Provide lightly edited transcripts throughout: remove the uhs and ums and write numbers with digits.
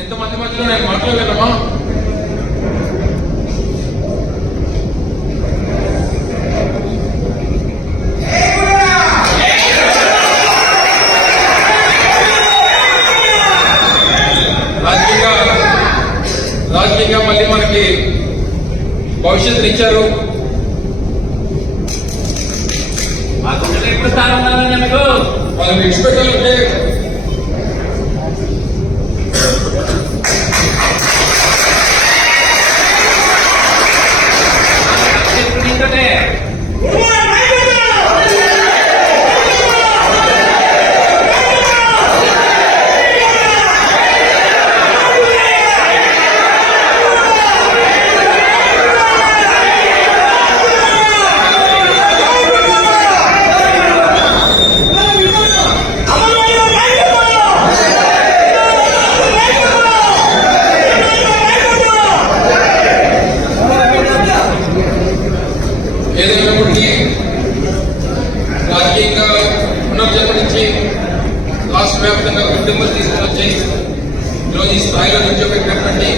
ఎంతమంది మధ్యలో నేను మాట్లాడగలమా? రాజకీయంగా మళ్ళీ మనకి భవిష్యత్తుని ఇచ్చారు. వాళ్ళని విడిచిపెట్టాలంటే ఏదైనప్పటికీ రాజకీయంగా పునర్జన్మ నుంచి రాష్ట్ర వ్యాప్తంగా ఉద్యమాలు తీసుకుని వచ్చి ఈరోజు ఈ స్థాయిలో నిల్చోబెట్టినటువంటి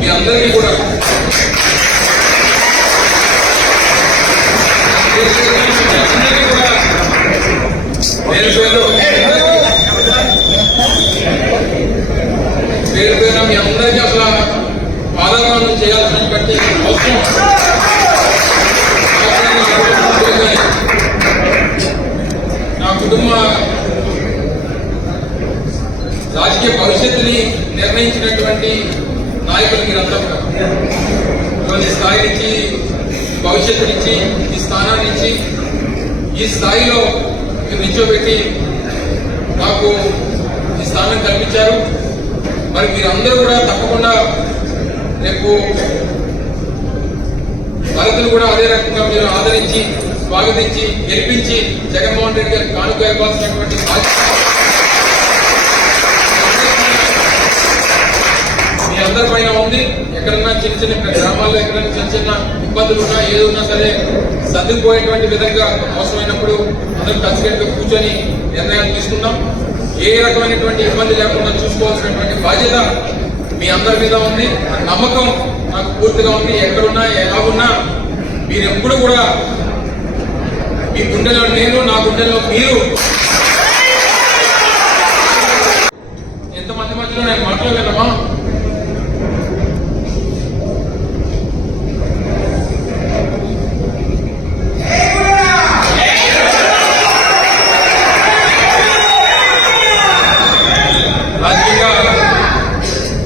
మీ అందరికీ కూడా పేరు పేరు మీ అందరికీ అసలు పాదగ్రహణం చేయాల్సినటువంటి అవసరం నా కుటుంబ రాజకీయ భవిష్యత్తుని నిర్ణయించినటువంటి నాయకులు మీరంతా ఈ స్థాయి నుంచి భవిష్యత్తునిచ్చి ఈ స్థానాన్ని ఇచ్చి ఈ స్థాయిలో మీరు నిల్చోబెట్టి నాకు ఈ స్థానం కల్పించారు. మరి మీరందరూ కూడా తప్పకుండా రేపు భరతులు కూడా అదే రకంగా మీరు ఆదరించి స్వాగతించి గెలిపించి జగన్మోహన్ రెడ్డి గారికి కానుక ఇవ్వాల్సినటువంటి మీ అందరి పైన ఉంది. ఎక్కడన్నా చిన్న చిన్న గ్రామాల్లో ఎక్కడైనా చిన్న చిన్న ఇబ్బందులు ఉన్నా ఏదున్నా సరే సర్దుకుపోయేటువంటి విధంగా అవసరమైనప్పుడు అందరూ కలిసికట్టుగా కూర్చొని నిర్ణయాలు తీసుకుందాం. ఏ రకమైనటువంటి ఇబ్బంది లేకుండా చూసుకోవాల్సినటువంటి బాధ్యత మీ అందరి మీద ఉంది. నమ్మకం నాకు పూర్తిగా ఉంది. ఎక్కడున్నా ఎలా ఉన్నా మీరు ఎప్పుడు కూడా మీ గుండెలో నేను, నా గుండెలో మీరు. ఎంతమంది మధ్యలో నేను మాట్లాడగలమా?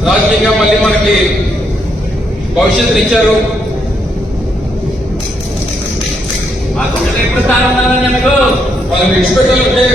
రాజకీయంగా మళ్ళీ మనకి భవిష్యత్తుని ఇచ్చారు. వాళ్ళని విడిచిపెట్టాలంటే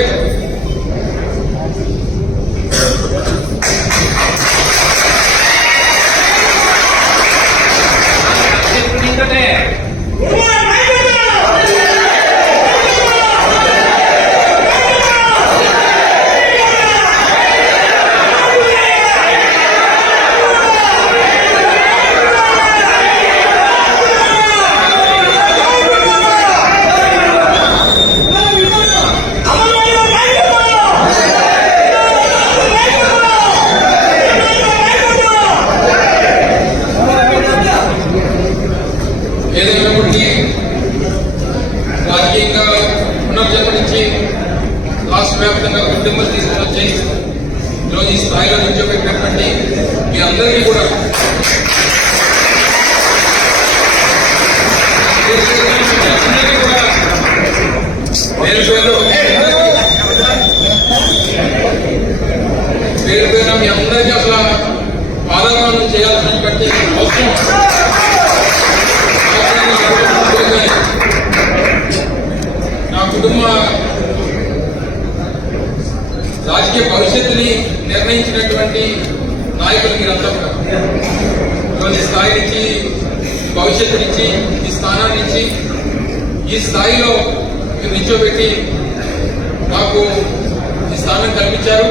ఏదైనప్పటికీ రాజకీయంగా పునర్జన్మ నుంచి రాష్ట్ర వ్యాప్తంగా ఉద్యమాలు తీసుకుని వచ్చి ఈరోజు ఈ స్థాయిలో నిల్చోబెట్టినటువంటి మీ అందరికీ కూడా పేరు పేరు మీ అందరికీ అసలు పాదగ్రహణం చేయాల్సినటువంటి అవసరం నా కుటుంబ రాజకీయ భవిష్యత్తుని నిర్ణయించినటువంటి నాయకులు మీరంతా ఈ స్థాయి నుంచి భవిష్యత్తునిచ్చి ఈ స్థానాన్ని ఇచ్చి ఈ స్థాయిలో మీరు నిల్చోబెట్టి నాకు ఈ స్థానం కల్పించారు.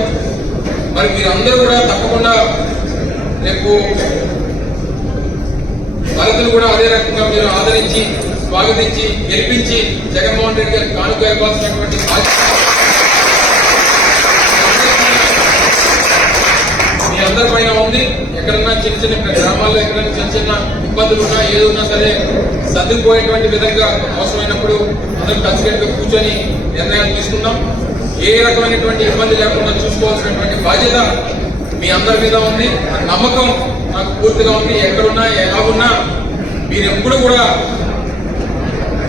మరి మీరందరూ కూడా తప్పకుండా రేపు భరతులు కూడా అదే రకంగా మీరు ఆదరించి స్వాగతించి గెలిపించి జగన్మోహన్ రెడ్డి గారికి కానుక ఇవ్వాల్సినటువంటి అందరి పైన ఉంది. ఎక్కడన్నా చిన్న చిన్న గ్రామాల్లో ఎక్కడైనా చిన్న చిన్న ఇబ్బందులు ఉన్నా ఏదున్నా సరే సర్దుకుపోయేటువంటి విధంగా అవసరమైనప్పుడు అందరూ కలిసికట్టుగా కూర్చొని నిర్ణయాలు తీసుకుందాం. ఏ రకమైనటువంటి ఇబ్బంది లేకుండా చూసుకోవాల్సినటువంటి బాధ్యత మీ అందరి మీద ఉంది. ఆ నమ్మకం నాకు పూర్తిగా ఉంది. ఎక్కడున్నా ఎలా ఉన్నా మీరు ఎప్పుడు కూడా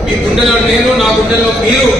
మీ గుండెలో నేను, నా గుండెలో మీరు